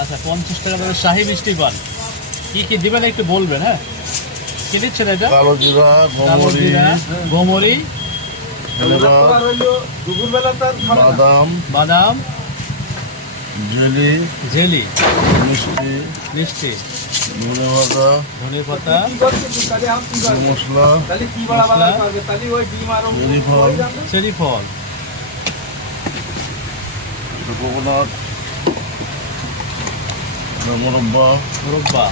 আচ্ছা 50 টাকা করে শাহী মিষ্টি পান। কি কি দিবেন একটু বলবেন, হ্যাঁ? কি দিচ্ছেন এটা? কালো জিরা, গোমরি, গোমরি, বাদাম, বাদাম, জেলি, জেলি, মিষ্টি, মিষ্টি, ধনে পাতা, মশলা, চেরি ফল, কোকোনাট, মুরব্বা, মুরব্বা,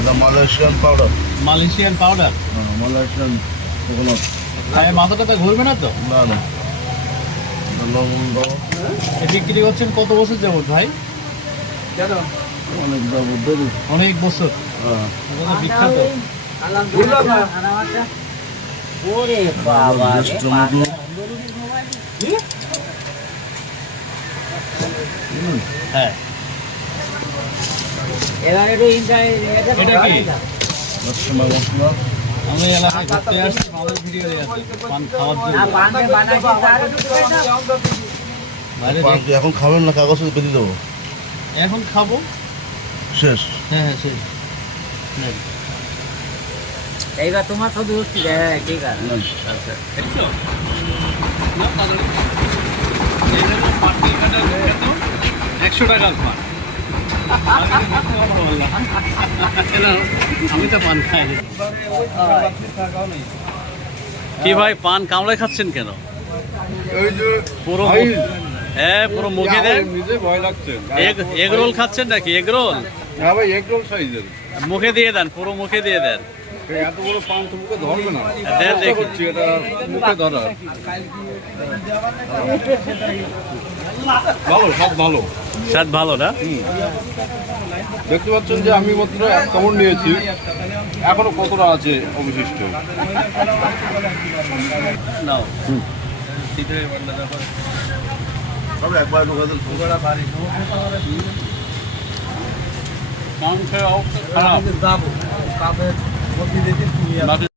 এটা Malaysian powder. Malaysian powder. Malaysian coconut. মাথাটা ঘুরবে না তো? না না, লবঙ্গ। বিক্রি করছেন কত বছর যাবত ভাই? অনেক দাম, অনেক বছর। হ্যাঁ, বিখ্যাত। জ্যেষ্ঠ মধু, হ্যাঁ, এটা কি? রসুন মশলা। আমি এলাকায় ঘুরতে আসছি, আমাদের ভিডিও পান খাওয়ার জন্য। বাইরে পান কি এখন খাবেন না কাগজে বেঁধে দেবো? এখন খাবো। শেষ। হ্যাঁ হ্যাঁ সেই নেন। এইবার তোমার শুধু ঠিক আছে। আচ্ছা দেখছো না তাহলে এই হলো পান কাটার বিখ্যাত 100 টাকার পান। আমি তো পান খাই না। কি ভাই পান কামড়ে খাচ্ছেন কেন? পুরো হ্যাঁ পুরো মুখে দেন। নিজে ভয় লাগছে। এগ রোল খাচ্ছেন নাকি? এগ রোল হ্যাঁ ভাই, এক রোল সাইজের। মুখে দিয়ে দেন, পুরো মুখে দিয়ে দেন। এত বড় পান তো মুখে ধরবে না। দেন দেখি। করছি এটা মুখে ধরা। ভালো, সব ভালো। স্বাদ ভালো না? দেখতে পাচ্ছেন যে আমি মাত্র এক কামড় নিয়েছি, এখনো কতটা আছে অবশিষ্ট। নাও তবে একবার ঢোকা দিল পান খেয়ে অবস্থা খারাপ।